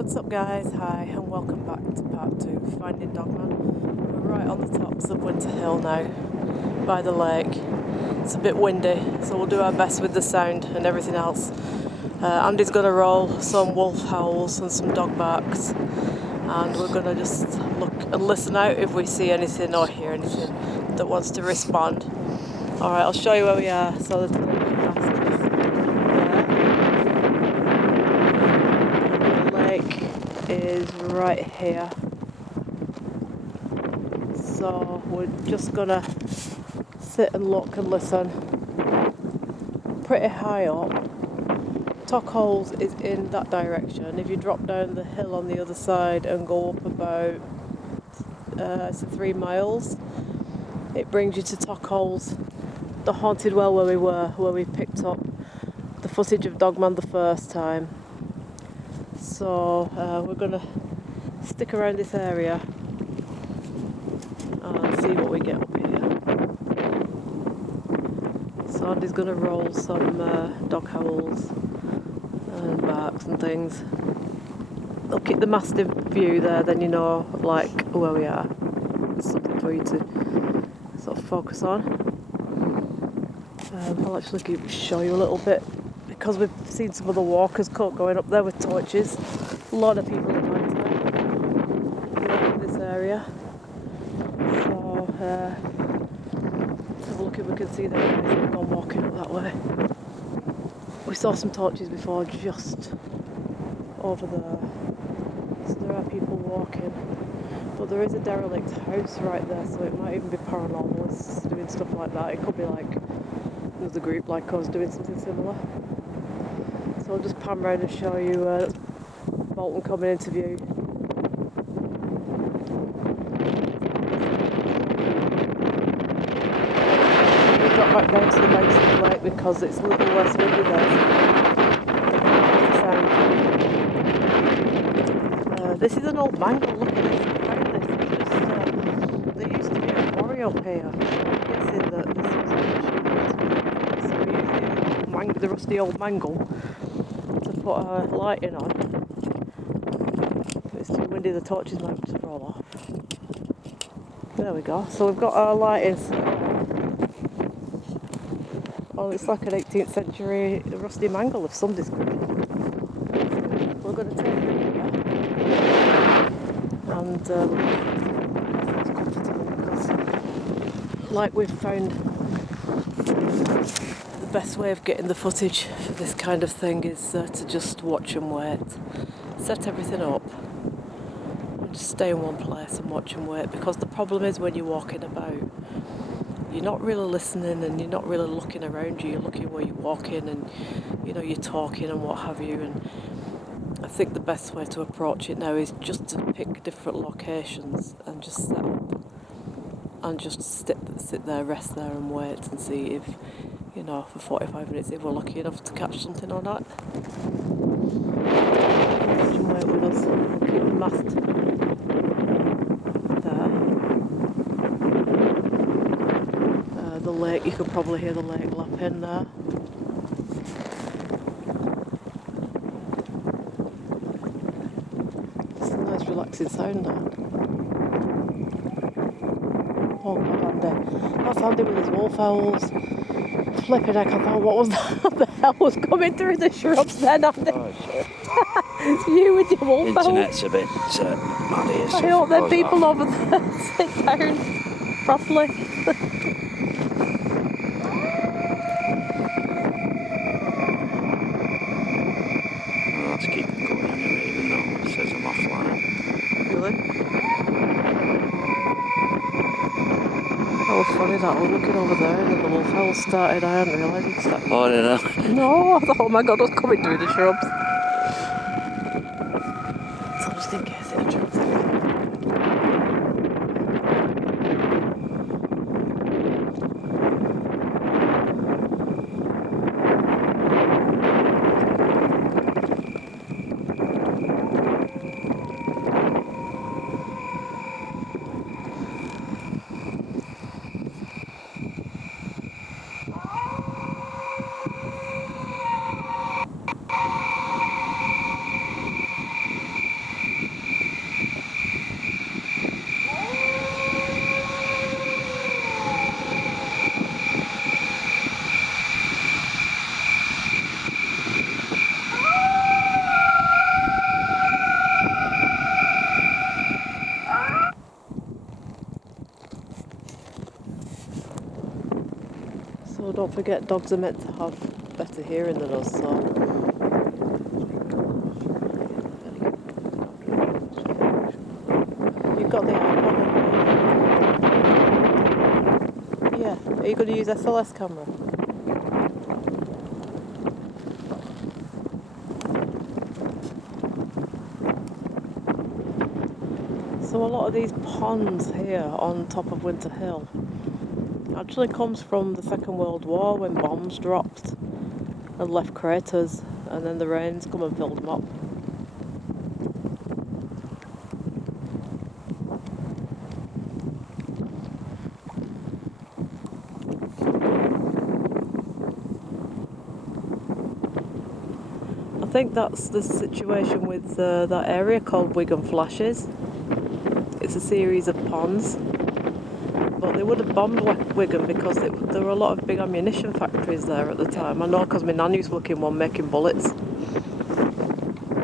What's up guys, hi and welcome back to part 2 of Finding Dogman. We're right on the tops of Winter Hill now, by the lake. It's a bit windy, so we'll do our best with the sound and everything else. Andy's going to roll some wolf howls and some dog barks, and we're going to just look and listen out if we see anything or hear anything that wants to respond. Alright, I'll show you where we are. So the lake is right here. So we're just gonna sit and look and listen. Pretty high up. Tuckholes is in that direction. If you drop down the hill on the other side and go up about 3 miles, it brings you to Tuckholes, the haunted well where we picked up the footage of Dogman the first time. So we're gonna stick around this area and see what we get up here. So Andy's gonna roll some dog howls and barks and things. I'll keep the mastiff view there, then you know like where we are. It's something for you to sort of focus on. I'll actually show you a little bit, because we've seen some of the walkers caught going up there with torches. A lot of people at night time in this area. So let's have a look if we can see them guys that have gone walking up that way. We saw some torches before just over there. So there are people walking. But there is a derelict house right there, so it might even be paranormalists doing stuff like that. It could be like another group like us doing something similar. So I'll just pan round and show you Bolton coming into view. We'll drop back down to the base of the lake because it's a little less windy there. This is an old mangle, look at this. There used to be a quarry up here. I'm guessing that this was a so we used the rusty old mangle to put our lighting on. If it's too windy, the torches might just roll off. There we go. So we've got our lighting. Oh, it's like an 18th century rusty mangle of some description. We're going to take it here. And it's comfortable because, like we've found, the best way of getting the footage for this kind of thing is to just watch and wait. Set everything up and just stay in one place and watch and wait, because the problem is when you're walking about, you're not really listening and you're not really looking around you. You're looking where you're walking and you're talking and what have you. And I think the best way to approach it now is just to pick different locations and just set up and just sit there, rest there and wait and see if, for 45 minutes, if we're lucky enough to catch something or not. Watch and wait with us. We'll keep the mast there. The lake, you could probably hear the lake lapping there. Relaxing sound now. Oh god, Andy. That's Andy with his wolf howls. Flipping heck, I thought, what was that? What the hell was coming through the shrubs then, Andy? Oh, shit. It's you with your wolf howls. Internet's a bit mad here. I hope there are people over there sit down properly. Well, let's keep it going anyway, even though it says I'm offline. Really? That was funny that. I was looking over there and then the wolf howl started. I hadn't realised it started. Oh, I don't know. No, I thought, oh my god, I was coming through the shrubs. So just in case it attracts anything. don't forget dogs are meant to have better hearing than us, so you've got the iPod, haven't you? Yeah. Are you going to use SLS camera? So a lot of these ponds here on top of Winter Hill actually comes from the Second World War when bombs dropped and left craters, and then the rains come and filled them up. I think that's the situation with that area called Wigan Flashes. It's a series of ponds, but they would have bombed Wigan because there were a lot of big ammunition factories there at the time. I know because my nan used to work in one making bullets,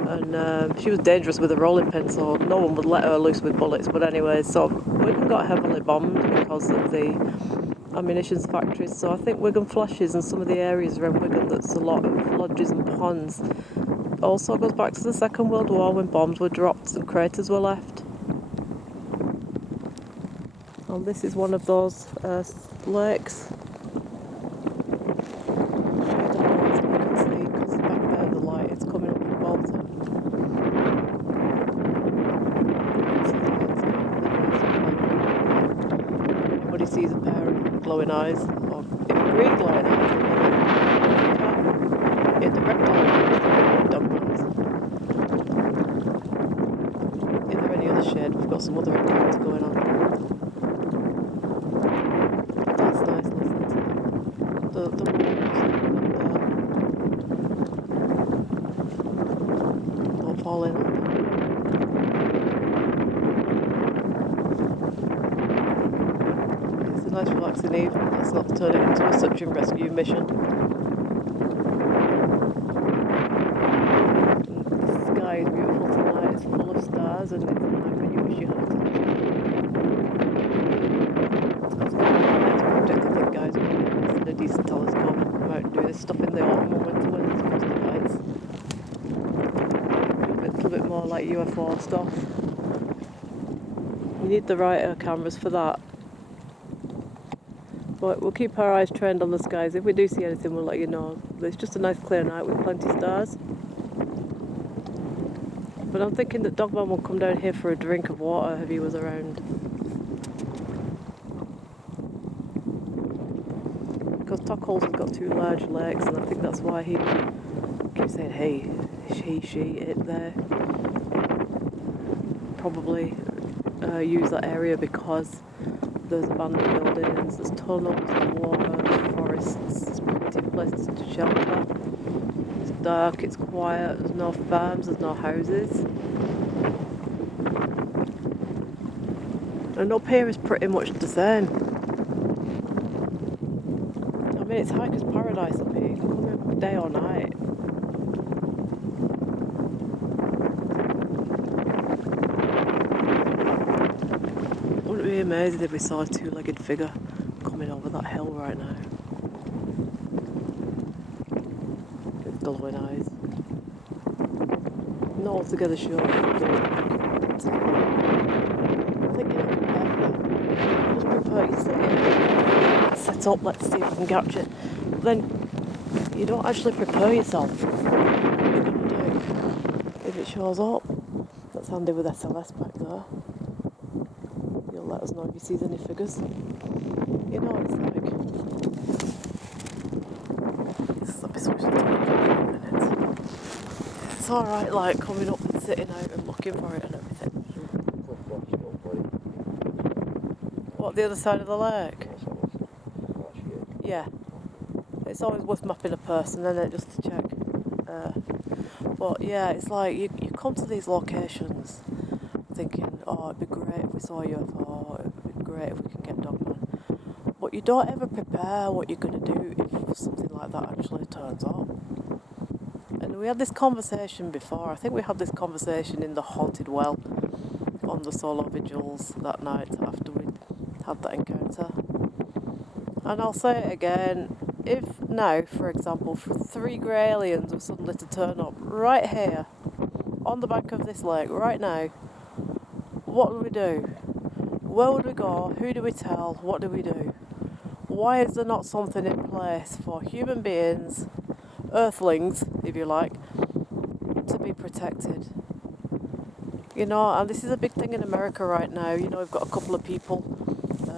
and she was dangerous with a rolling pin, so no one would let her loose with bullets. But anyway, so Wigan got heavily bombed because of the ammunition factories. So I think Wigan Flashes and some of the areas around Wigan that's a lot of lodges and ponds also goes back to the Second World War when bombs were dropped and craters were left. And this is one of those lakes. It's coming up from Bolton. Everybody sees a pair of glowing eyes, or green glowing eyes, in the rectangle dog ones. Is there any other shade? We've got some other activity going on. That's nice listening to the don't fall in. It's a nice relaxing evening. Let's not turn it into a search and rescue mission. The sky is beautiful tonight. It's full of stars, and it's a night when you wish you had a telescope. That's going to be our next project. I think guys are going to invest in a decent telescope and come out and do this stuff in the autumn and winter when it's across the lights. A little bit more like U.F.O stuff. We need the right cameras for that. But we'll keep our eyes trained on the skies. If we do see anything, we'll let you know. But it's just a nice clear night with plenty of stars. But I'm thinking that Dogman will come down here for a drink of water if he was around. Because Tockholes has got two large lakes, and I think that's why he keeps saying, hey, she, it there. Probably use that area because there's abandoned buildings, there's tunnels, there's water, there's forests, there's plenty of places to shelter. It's dark, it's quiet, there's no farms, there's no houses. And up here is pretty much the same. I mean, it's hiker's paradise up here. You can come here day or night. Wouldn't it be amazing if we saw a two-legged figure coming over that hill right now? With glowing eyes. Not altogether sure what to do. I think you know, just prepare you set up, let's see if I can catch it. But then you don't actually prepare yourself. What you're going to do if it shows up. That's handy with SLS back there. You'll let us know if you see any figures. You know what it's like. Let me switch the topic for a minute. It's alright like coming up and sitting out and looking for it and everything. What, the other side of the lake? Yeah. It's always worth mapping a person, isn't it, just to check. But yeah, it's like you come to these locations thinking, oh, it'd be great if we saw a U.F.O, it'd be great if we can get Dogman. But you don't ever prepare what you're going to do if something like that actually turns up. And we had this conversation before. I think we had this conversation in the haunted well on the solo vigils that night after we'd had that encounter. And I'll say it again, if now, for example, for 3 grey aliens were suddenly to turn up right here, on the bank of this lake, right now, what would we do? Where would we go? Who do we tell? What do we do? Why is there not something in place for human beings, earthlings, if you like, to be protected? You know, and this is a big thing in America right now. You know, we've got a couple of people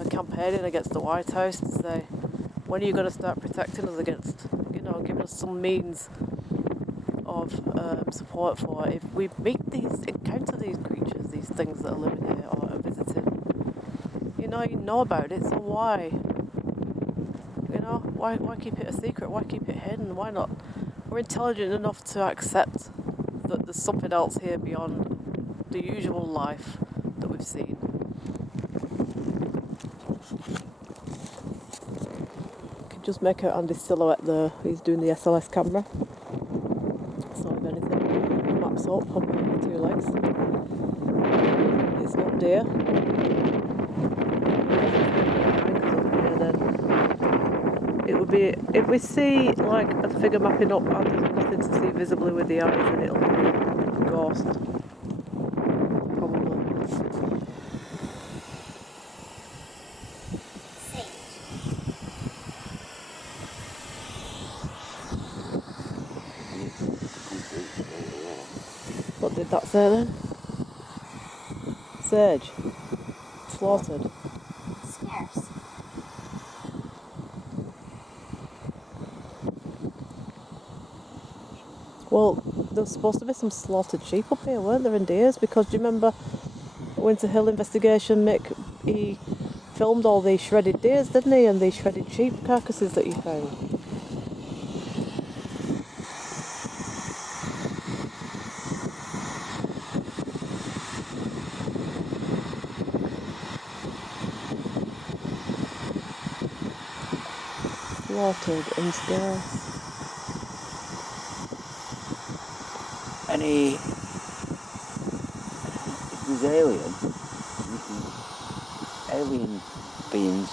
campaigning against the White House to say, when are you going to start protecting us against, you know, giving us some means of support for if we encounter these creatures, these things that are living here or are visiting. You know about it, so why? You know, why keep it a secret? Why keep it hidden? Why not? We're intelligent enough to accept that there's something else here beyond the usual life that we've seen. You can just make out Andy's silhouette there. He's doing the SLS camera. So if anything maps up, hopping on 2 legs. It's not deer. It would be, if we see like a figure mapping up and there's nothing to see visibly with the eyes, then it'll be a ghost. Probably. What did that say then? Sage. Slaughtered. Scarce. Well, there was supposed to be some slaughtered sheep up here, weren't there, in deers? Because do you remember Winter Hill investigation, Mick, he filmed all these shredded deers, didn't he? And these shredded sheep carcasses that he found. Slaughtered and scarce. If there's alien beings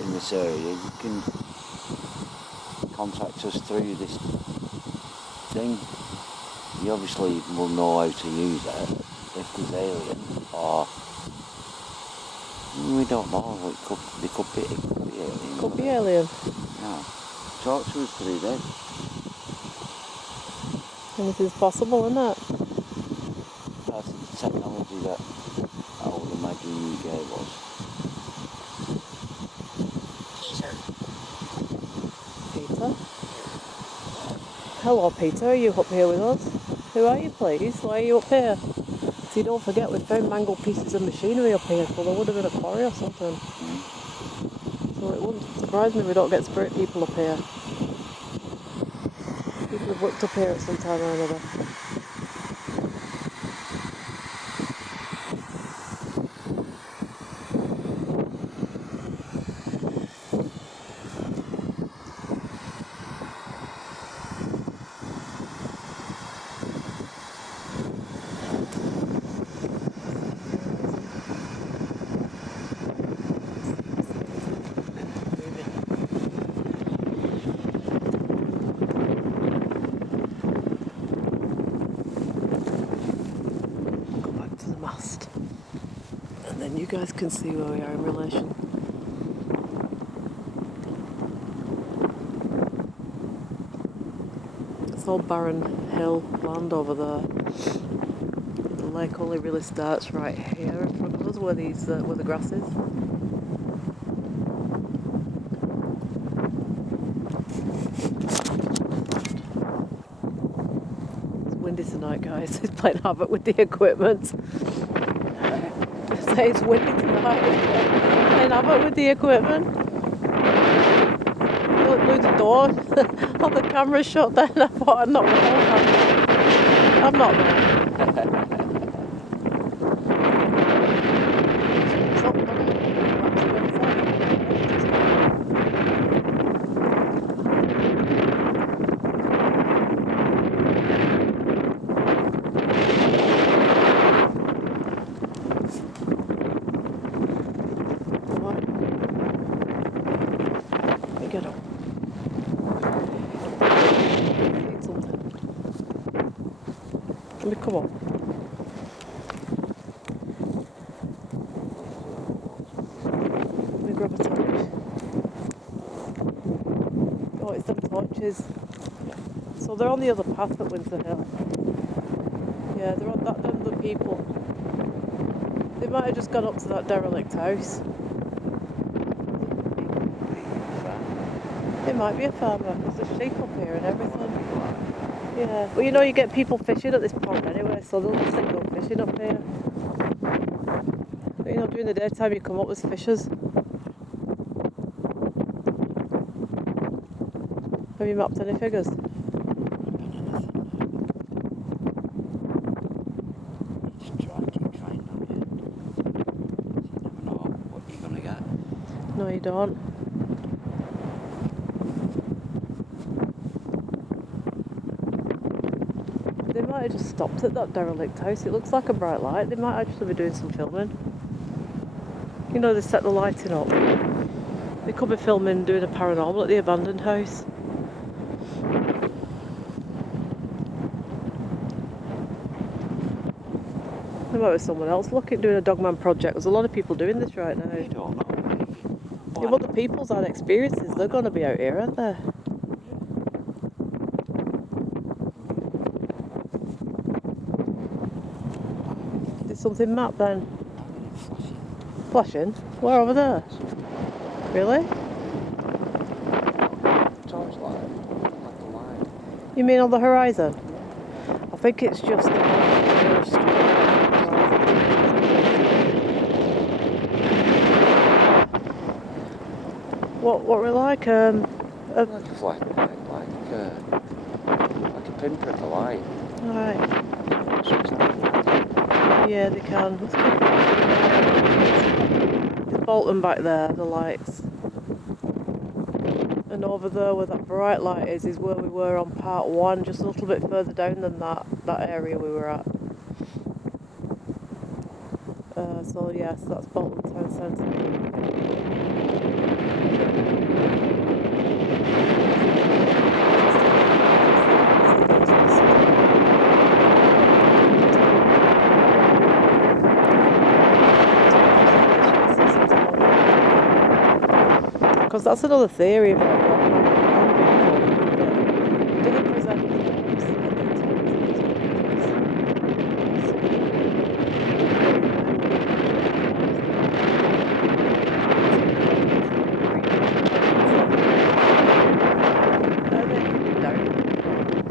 in this area, you can contact us through this thing. You obviously will know how to use it if there's alien, or we don't know. It could be alien. Could be alien. Yeah. Talk to us through this. Anything's possible, isn't it? That's the technology that I would imagine you gave us. Peter? Hello, Peter. Are you up here with us? Who are you, please? Why are you up here? See, don't forget, we found mangled pieces of machinery up here, so there would have been a quarry or something. So it wouldn't surprise me we don't get spirit people up here. People have worked up here at some time or another. Mast, and then you guys can see where we are in relation. It's all barren hill land over there. The lake only really starts right here in front of us, where the grass is. It's windy tonight, guys. It's playing havoc with the equipment. It's windy tonight. Playing havoc with the equipment. Look through the door. Oh, the camera's shut then. I thought I'd not been. I'm not there. Get up. torches. So they're on the other path at Windsor Hill. Yeah, they're on that end of the people. They might have just gone up to that derelict house. It might be a farmer, because there's sheep up here and everything. Yeah, well, you know, you get people fishing at this pond anyway, so they'll just end up fishing up here. You know, during the daytime you come up with fishers. Have you mapped any figures? No, you don't. They might have just stopped at that derelict house. It looks like a bright light. They might actually be doing some filming. You know, they set the lighting up. They could be filming, doing a paranormal at the abandoned house. There might be someone else doing a Dogman project. There's a lot of people doing this right now. You don't know. Yeah, well, the people's had experiences. They're going to be out here, aren't they? Did something map then? Flashing? Where, over there? Really? Torchlight. Like the light. You mean on the horizon? I think it's just the nearest What were like Like a flash, like a pinprick of light. Right. Something. Yeah, they can. There's Bolton back there, the lights. And over there where that bright light is where we were on part 1, just a little bit further down than that area we were at. So yes, that's Bolton Town Centre. Because that's another theory about Dogman. Do they present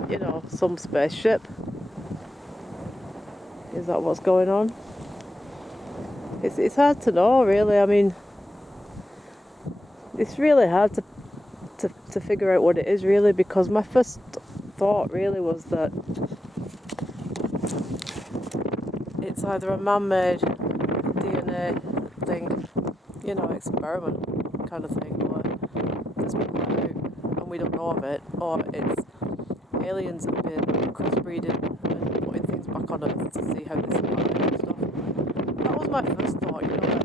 you know, some spaceship? Is that what's going on? It's hard to know, really. I mean, it's really hard to figure out what it is, really, because my first thought really was that it's either a man-made DNA thing, you know, experiment kind of thing, or there's been let out and we don't know of it, or it's aliens have been crossbreeding and putting things back on Earth to see how they survive and stuff. That was my first thought, you know, like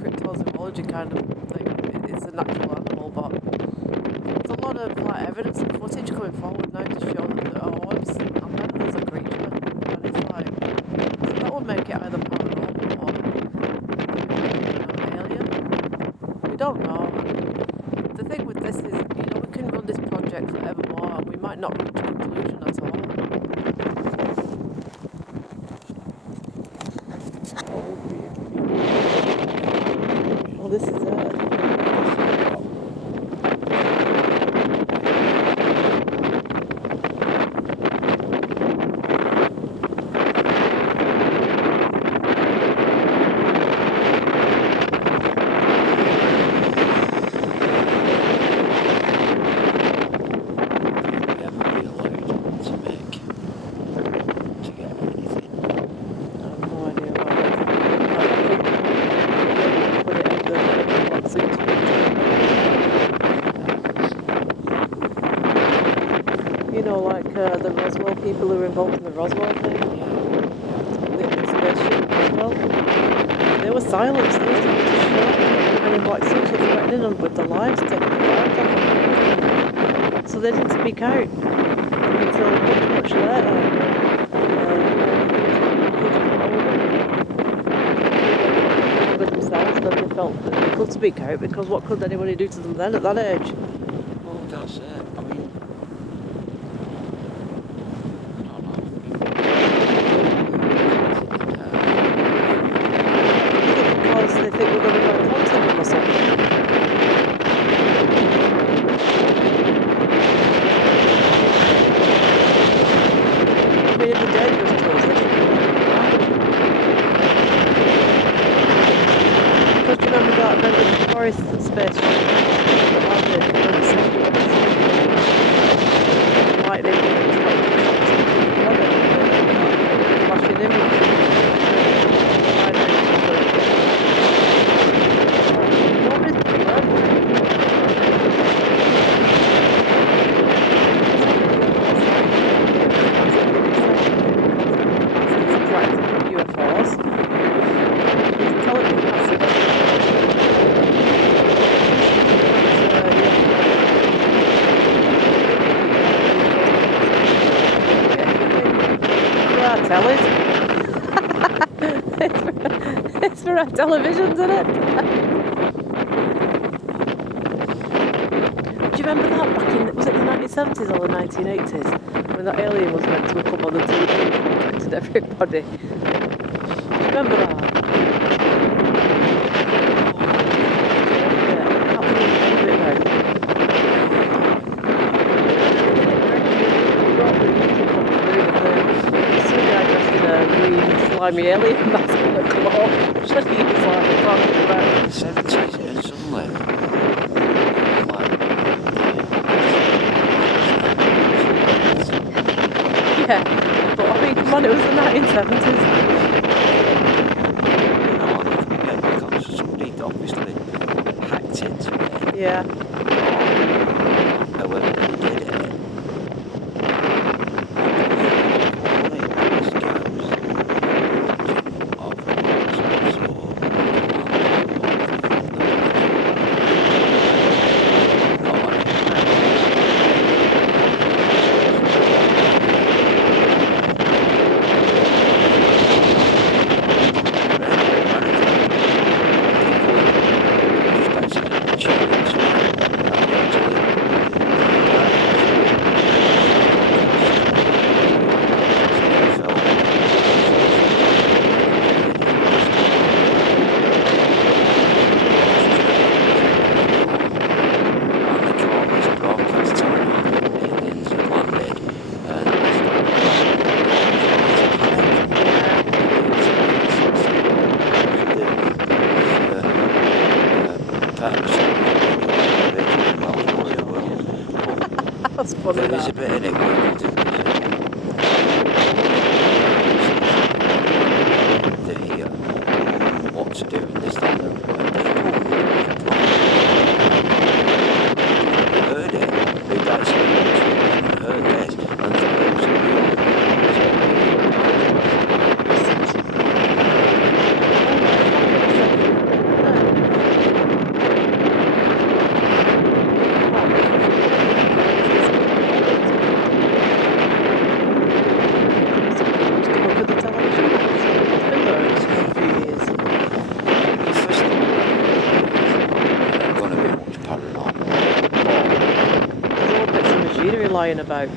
cryptozoology kind of thing. It's a natural animal, but there's a lot of like evidence and footage coming forward now to show that there are orbs and then there's a creature, and it's like, so that would make it either paranormal or, you know, alien. We don't know. And the thing with this is, you know, we can run this project forevermore and we might not reach a conclusion at all. Well, this is it. The Roswell people who were involved in the Roswell thing, the spaceship Roswell, they were silenced, they were trying to show, and like seriously threatening them with their lives, taking their lives off them. So they didn't speak out until much later. With themselves, then they felt that they could speak out, because what could anybody do to them then at that age? Well, that's it. I mean, Paris spaceship landed in the same lightning flashing images. Nobody's been UFOs. Telepathy it's for our televisions, isn't it? Do you remember that back in, was it the 1970s or the 1980s? When that alien was meant to come on the TV and protected everybody? Do you remember that? I can't remember it now. Slimy alien mask on the claw. Just he was like talking about 70s and suddenly yeah, but I mean, come on, it was the 1970s. because somebody obviously hacked into it. Yeah. However they did it. That's funny. There is a bit in it where you do they hear what to do in this time. Heard it, who'd actually heard this, and thought it was real. Lying about.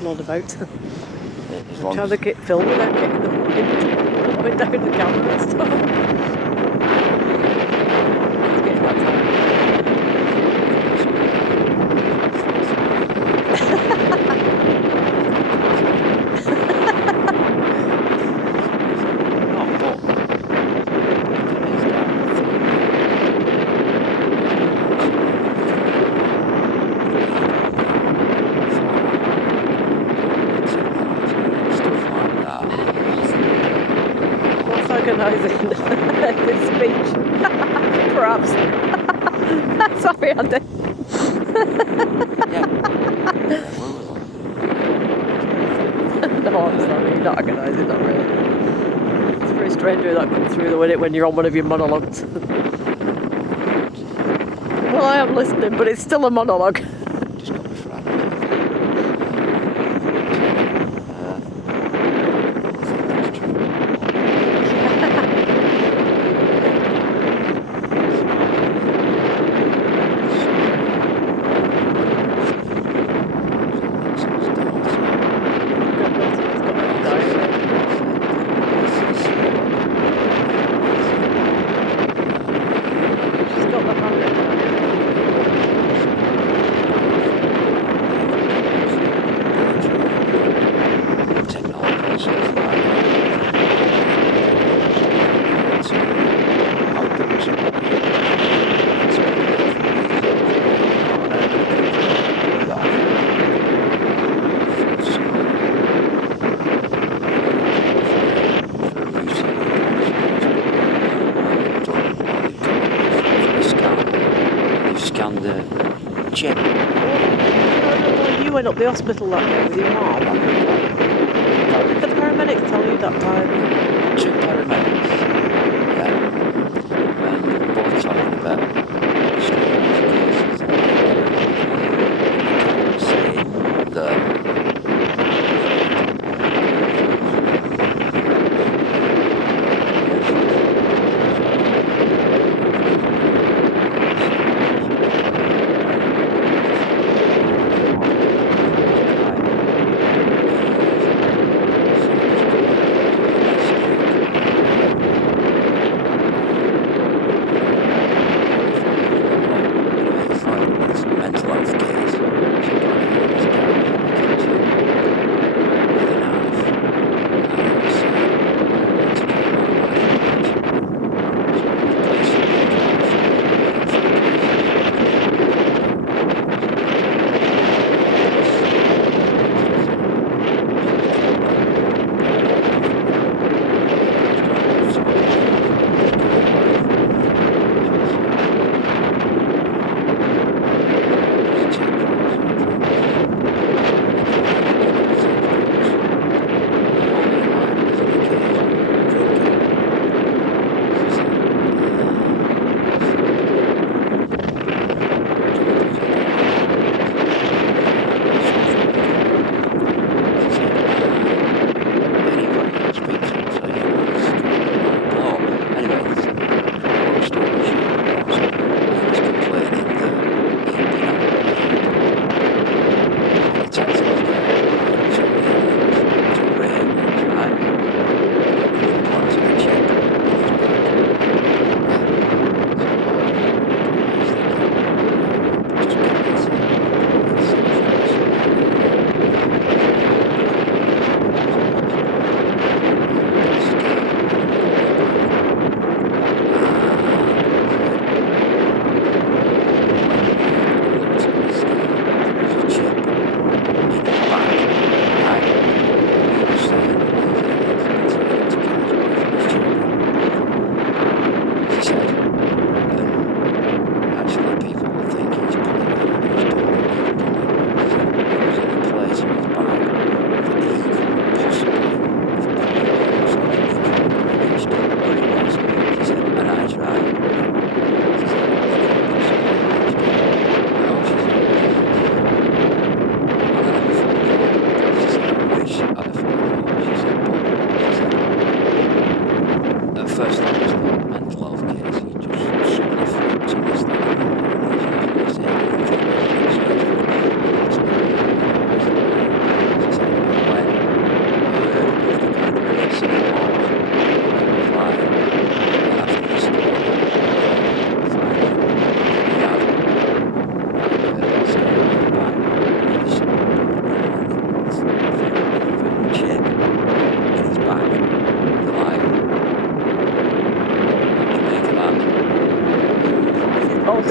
Blown about. I'm trying to get film without getting the wind going down the camera and stuff. It's getting that time. organising this speech. Perhaps. Sorry, Andy. Yeah. No, I'm sorry, you're not organising, not really. It's very strange how that comes through the window when you're on one of your monologues. Well, I am listening, but it's still a monologue. Just got my friend. She's got the handle. Scanned the chip. No, you went up the hospital that day with your mum. Did the paramedics tell you that time? 2 paramedics. Yeah. And both talking about strange cases. Saying that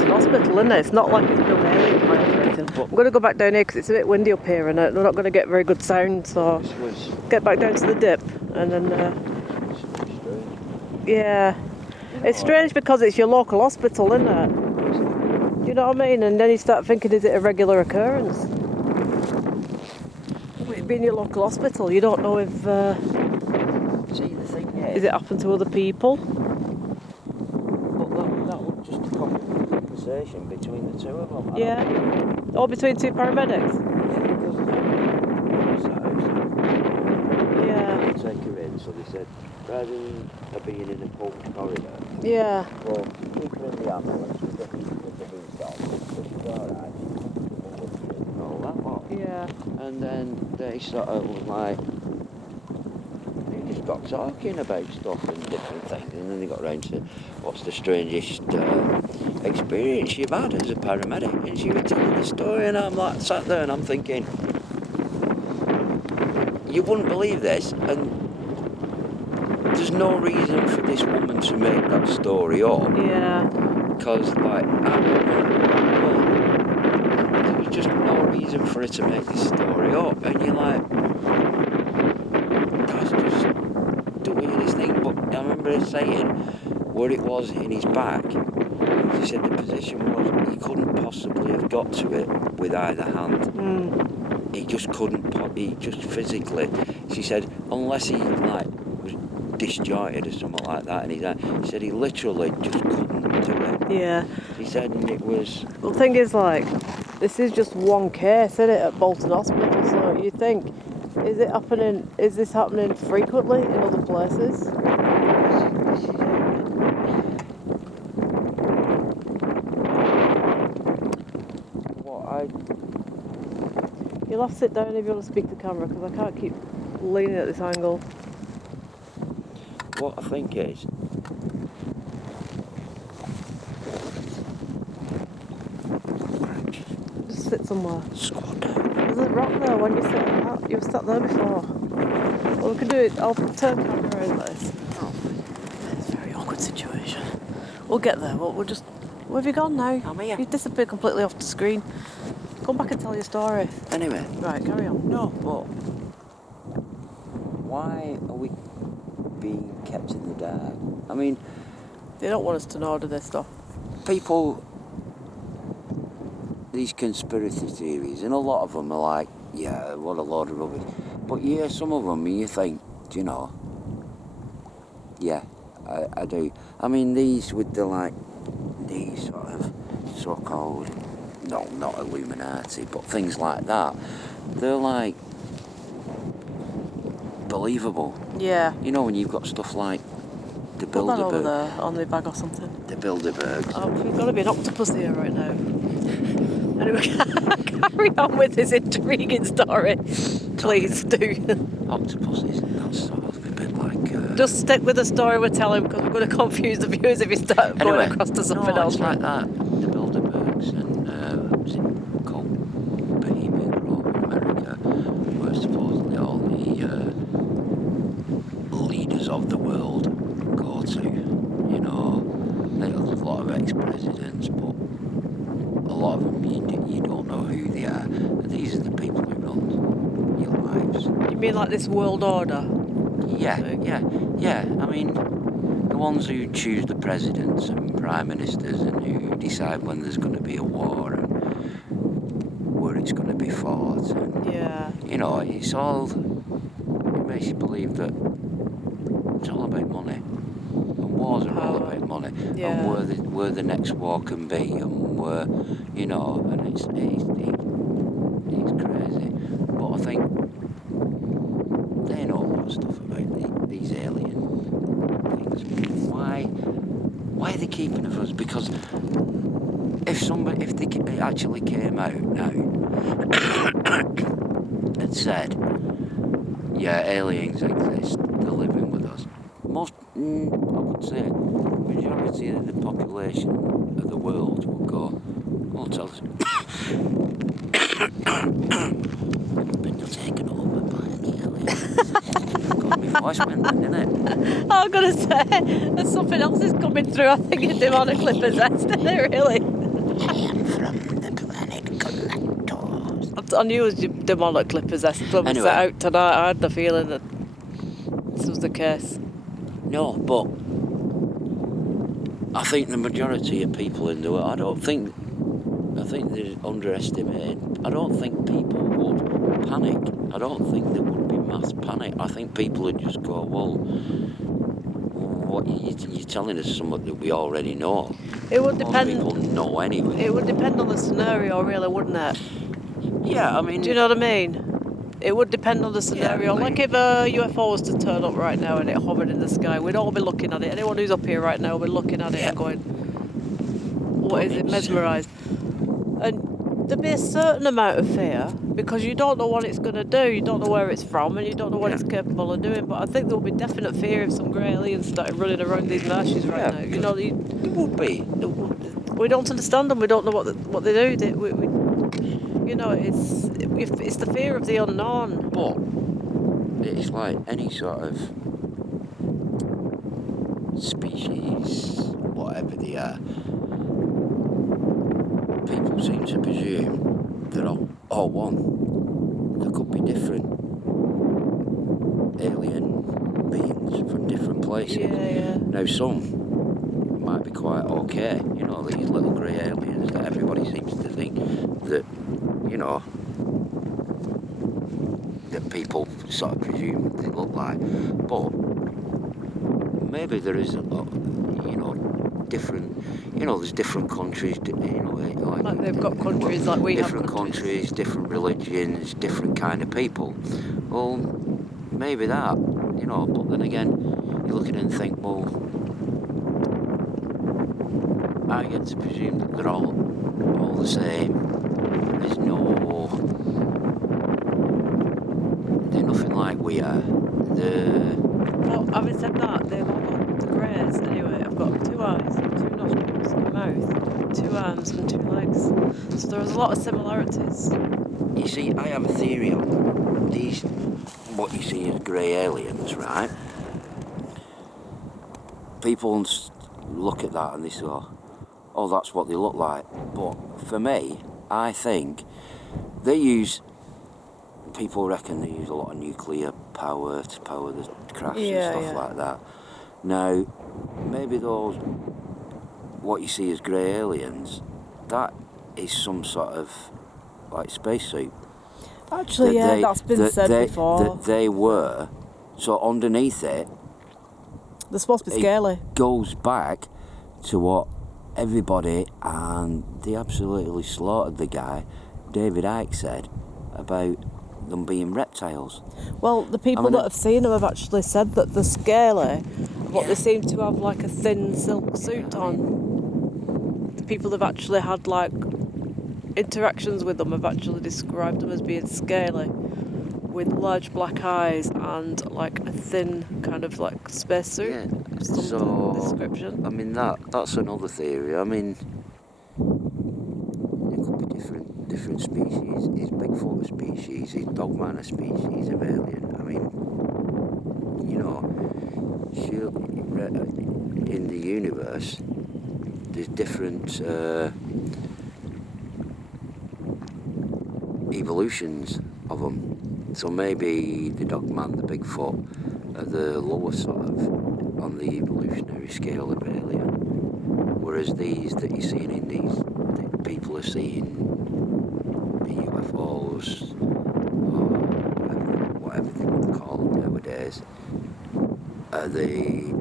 Hospital, isn't it? It's not like it's built alien planes or anything. I'm going to go back down here because it's a bit windy up here and we're not going to get very good sound, so get back down to the dip and then Yeah. You know, It's strange because it's your local hospital, isn't it? Do you know what I mean? And then you start thinking, is it a regular occurrence? With it being your local hospital, you don't know if see, the thing is it happened to other people. but that was just a conversation between the two of them. Yeah. Or between two paramedics. Yeah. Take her in, so they said, rather than her being in a cold corridor, Yeah. well, keep her in the ambulance with the heat on, so she's alright, she's comfortable with you and all that lot. Yeah. And then they sort of was like, they just got talking about stuff and different things, and then they got round to what's the strangest experience you've had as a paramedic, and she was telling the story, and I'm like sat there and I'm thinking, you wouldn't believe this, and there's no reason for this woman to make that story up. Yeah. Because, like, there was just no reason for her to make this story up. And you're like, that's just the weirdest thing. But I remember her saying where it was in his back. She said the position was he couldn't possibly have got to it with either hand. He just couldn't, he just physically. She said, unless he, like, was disjointed or something like that, and he said he literally just couldn't do it. Yeah. He said, and it was. Well, the thing is, like, this is just one case, isn't it, at Bolton Hospital? So you think, is this happening frequently in other places? You'll have to sit down if you want to speak to the camera, because I can't keep leaning at this angle. What I think is, Just sit somewhere. squat down. There's a rock there when you sit like that. You've sat there before. Well, we can do it. I'll turn the camera around this. Oh, it's a very awkward situation. We'll get there. We'll just. Where have you gone now? I'm here. You've disappeared completely off the screen. Come back and tell your story. Anyway. Right, carry on. No, but why are we being kept in the dark? I mean, They don't want us to know, do they, stuff? people, these conspiracy theories, and a lot of them are like, yeah, what a load of rubbish. But you hear some of them and you think, do you know? Yeah, I do. I mean, these with these sort of so-called, no, not Illuminati, but things like that, they're like believable. Yeah. You know, when you've got stuff like the Put that over Bilderberg, there on the bag or something. the Bilderbergs. Oh, there's got to be an octopus here right now. Anyway, carry on with this intriguing story. Please do. Octopuses, that's sort of a bit like. Just stick with the story we're telling, because we're going to confuse the viewers if you start Anyway, going across to something no, else. it's like that. The Bilderbergs and was it called Bohemian Grove in America, where supposedly all the leaders of the world go to. You know, there's a lot of ex-presidents, but a lot of them you don't know who they are. And these are the people who run your lives. You mean like this world order? Yeah. I mean, the ones who choose the presidents and prime ministers and who decide when there's going to be a war and where it's going to be fought. And, Yeah. you know, it makes you believe that it's all about money. And wars are all about money. Yeah. And where the next war can be and where, you know, and it's crazy. But I think they know a lot of stuff about these alien things. Why are they keeping it from us? Because if they actually came out now and said, yeah, aliens exist, they're living with us, most, I would say, majority of the population of the world would go, oh, tell us. But you're taken over by an alien. God, my voice went then, didn't it? I'm going to say, there's something else is coming through. I think it's demonically possessed, isn't it, really? I am from the planet Galactus. I knew it was demonically possessed when we Anyway. set out tonight. I had the feeling that this was the case. No, but I think the majority of people in the world, I think they're underestimating. I don't think people would panic. I don't think there would be mass panic. I think people would just go, well, what you're telling us something that we already know. It would Most depend. people know anyway. It would depend on the scenario, really, wouldn't it? Yeah, I mean. Do you know what I mean? It would depend on the scenario. Yeah, like if a UFO was to turn up right now and it hovered in the sky, we'd all be looking at it. Anyone who's up here right now would be looking at it and going, what is it, mesmerised? And there'd be a certain amount of fear because you don't know what it's going to do, you don't know where it's from, and you don't know what it's capable of doing. But I think there will be definite fear if some grey aliens started running around these marshes right now. You know, there would be. we don't understand them. We don't know what they do. You know, it's the fear of the unknown. But it's like any sort of species, whatever they are. People seem to presume they're all one. There could be different alien beings from different places. Yeah. Now some might be quite okay, you know, these little grey aliens that everybody seems to think that, you know, that people sort of presume they look like. But maybe there is, you know, different, you know, there's different countries, you know, like they've got countries like we have different countries, different religions, different kind of people. Well, maybe that, you know, but then again, you look at it and think, well, I get to presume that they're all the same. There's they're nothing like we are. Well, having said that, they've all got the greys anyway. I've got 2 eyes, 2 nostrils, a mouth, 2 arms and 2 legs. So there's a lot of similarities. You see, I have a theory on these, what you see as grey aliens, right? People look at that and they say, oh, that's what they look like. But for me, I think people reckon they use a lot of nuclear power to power the crafts and stuff like that. Now, maybe those, what you see as grey aliens, that is some sort of, like, spacesuit. Actually, that's been said before. That they were, so underneath it, they're supposed to be scaly. It goes back to what everybody, and they absolutely slaughtered the guy, David Icke, said about them being reptiles. Well, the people that have seen them have actually said that they're scaly, but they seem to have like a thin silk suit on. The people that have actually had like interactions with them have actually described them as being scaly, with large black eyes and like a thin kind of like spacesuit. Yeah. Some description. I mean that's another theory. I mean, it could be different species. Is Bigfoot a species? Is Dogman a species of alien? I mean, you know, in the universe, there's different evolutions of them. So maybe the Dogman, the Bigfoot, are the lower sort of on the evolutionary scale of alien, whereas these that you're seeing in these, that people are seeing, the UFOs, or whatever they want to call them nowadays, are the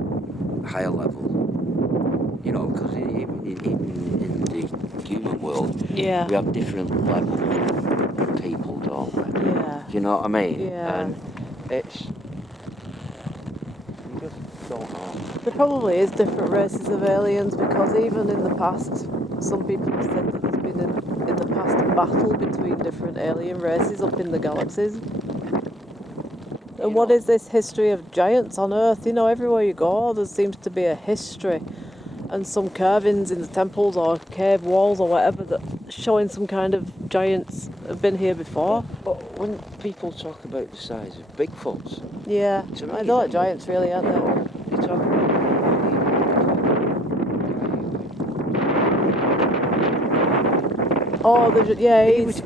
higher level. You know, because even in the human world, we have different levels of people, don't we? Yeah. Do you know what I mean? Yeah. And it's, you just don't know. There probably is different races of aliens, because even in the past, some people have said that there's been in the past a battle between different alien races up in the galaxies. And what is this history of giants on Earth? You know, everywhere you go, there seems to be a history, and some carvings in the temples or cave walls or whatever that showing some kind of giants have been here before. But when people talk about the size of Bigfoots, I know like giants really, aren't they? You talk about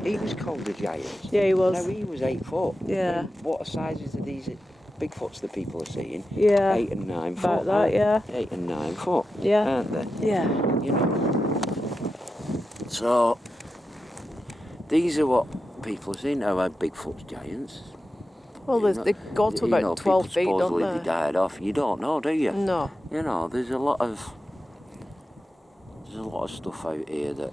he was called a giant. Yeah, he was. Now he was 8 foot. Yeah. And what sizes are these Bigfoots that people are seeing. Yeah. 8 and 9 About foot. that, yeah. 8 and 9 foot. Yeah. Aren't they? Yeah. You know. So these are what people are seeing. Now, had Bigfoot's giants. Well, they go to about 12 feet, people don't supposedly they? they died off. You don't know, do you? No. You know, there's a lot of stuff out here that.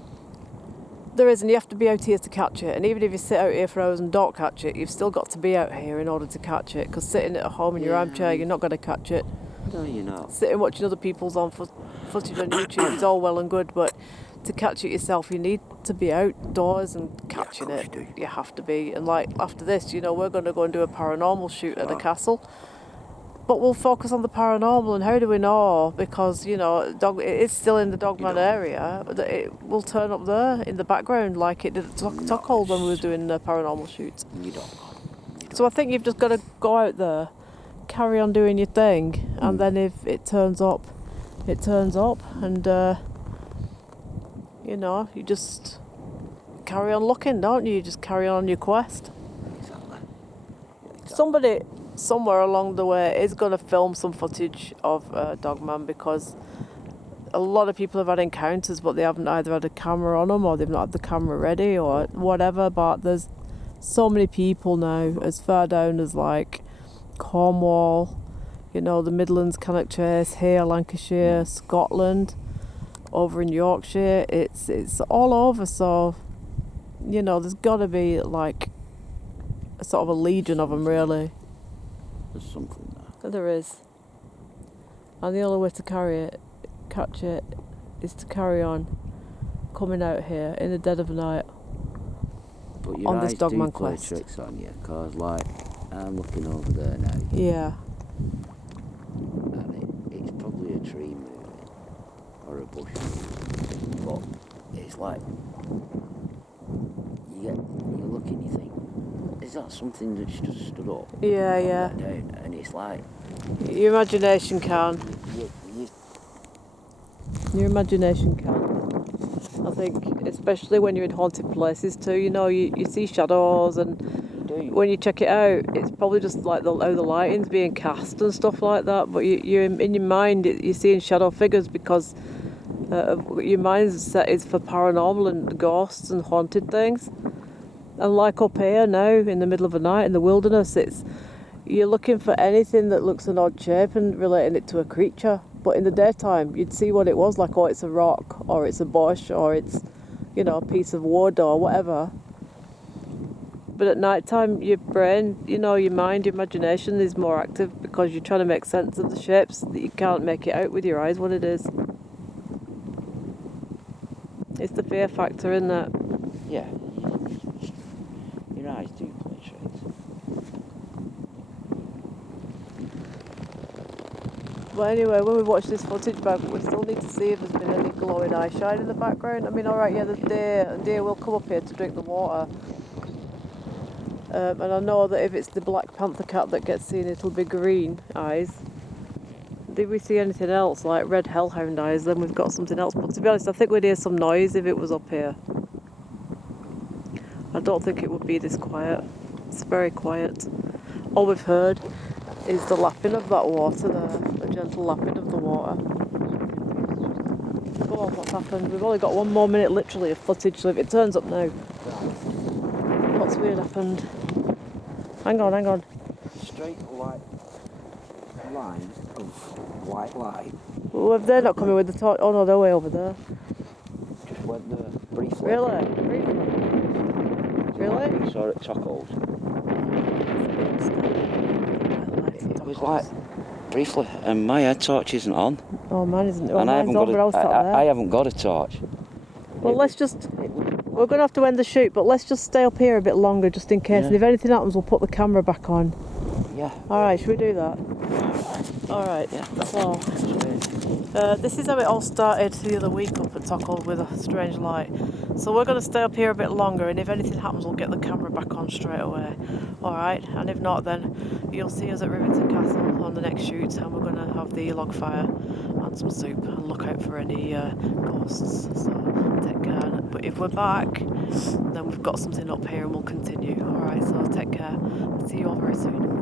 There is, and you have to be out here to catch it. And even if you sit out here for hours and don't catch it, you've still got to be out here in order to catch it. Because sitting at home in your armchair, you're not going to catch it. No, you're not. Sitting watching other people's footage on YouTube is all well and good, but to catch it yourself, you need to be outdoors and catching it. You have to be. And like after this, you know, we're going to go and do a paranormal shoot at a castle. But we'll focus on the paranormal, and how do we know? Because, you know, it's still in the Dogman area, but it will turn up there in the background like it did at Tuckhold when we were doing the paranormal shoots. You don't know. So I think you've just got to go out there, carry on doing your thing, and then if it turns up, it turns up, and, you know, you just carry on looking, don't you? You just carry on your quest. Exactly. Somebody somewhere along the way is going to film some footage of Dogman, because a lot of people have had encounters, but they haven't either had a camera on them or they've not had the camera ready or whatever. But there's so many people now as far down as like Cornwall, you know, the Midlands, Cannock Chase, here, Lancashire, Scotland, over in Yorkshire. It's all over. So, you know, there's got to be like a sort of a legion of them, really. There's something there. There is. And the only way to catch it, is to carry on coming out here in the dead of night But your on eyes this Dogman do play quest. tricks on you, because like I'm looking over there now, Yeah. and it's probably a tree moving or a bush moving, but it's like you look and you think, is that something that's just stood up? Yeah, and yeah. let down? And it's like Your imagination can. you Your imagination can. I think, especially when you're in haunted places too, you know, you see shadows, and do. when you check it out, it's probably just like how the lighting's being cast and stuff like that. But you're in your mind, you're seeing shadow figures because your mind's set is for paranormal and ghosts and haunted things. And like up here now, in the middle of the night in the wilderness, you're looking for anything that looks an odd shape and relating it to a creature. But in the daytime, you'd see what it was, like, oh, it's a rock, or it's a bush, or it's, you know, a piece of wood, or whatever. But at night time, your brain, you know, your mind, your imagination is more active because you're trying to make sense of the shapes that you can't make it out with your eyes what it is. It's the fear factor, isn't it? Yeah. Your eyes do play tricks. But anyway, when we watch this footage back, we still need to see if there's been any glowing eyeshine in the background. I mean, alright, yeah, there's deer, and deer will come up here to drink the water. And I know that if it's the black panther cat that gets seen, it'll be green eyes. Did we see anything else, like red hellhound eyes, then we've got something else. But to be honest, I think we'd hear some noise if it was up here. I don't think it would be this quiet. It's very quiet. All we've heard is the lapping of that water there, a gentle lapping of the water. Go on, what's happened? We've only got 1 more minute literally of footage, so if it turns up now, what's weird happened? Hang on. Straight white line of white light. Well, if they're not coming with the torch, oh no, they're way over there. Just went there briefly. Really? Really? Saw it at Tuckhold. It was like briefly, and my head torch isn't on. Oh, mine isn't. Oh, And mine's on, but I was sat there. I haven't got a torch. Well, we're going to have to end the shoot, but let's just stay up here a bit longer just in case. Yeah. And if anything happens, we'll put the camera back on. Yeah. Alright, should we do that? Alright, Yeah. so this is how it all started the other week up at Tuckhold with a strange light. So we're going to stay up here a bit longer, and if anything happens, we'll get the camera back on straight away. Alright, and if not, then you'll see us at Rivington Castle on the next shoot, and we're going to have the log fire and some soup and look out for any ghosts. So take care. But if we're back, then we've got something up here and we'll continue. Alright, so take care. See you all very soon.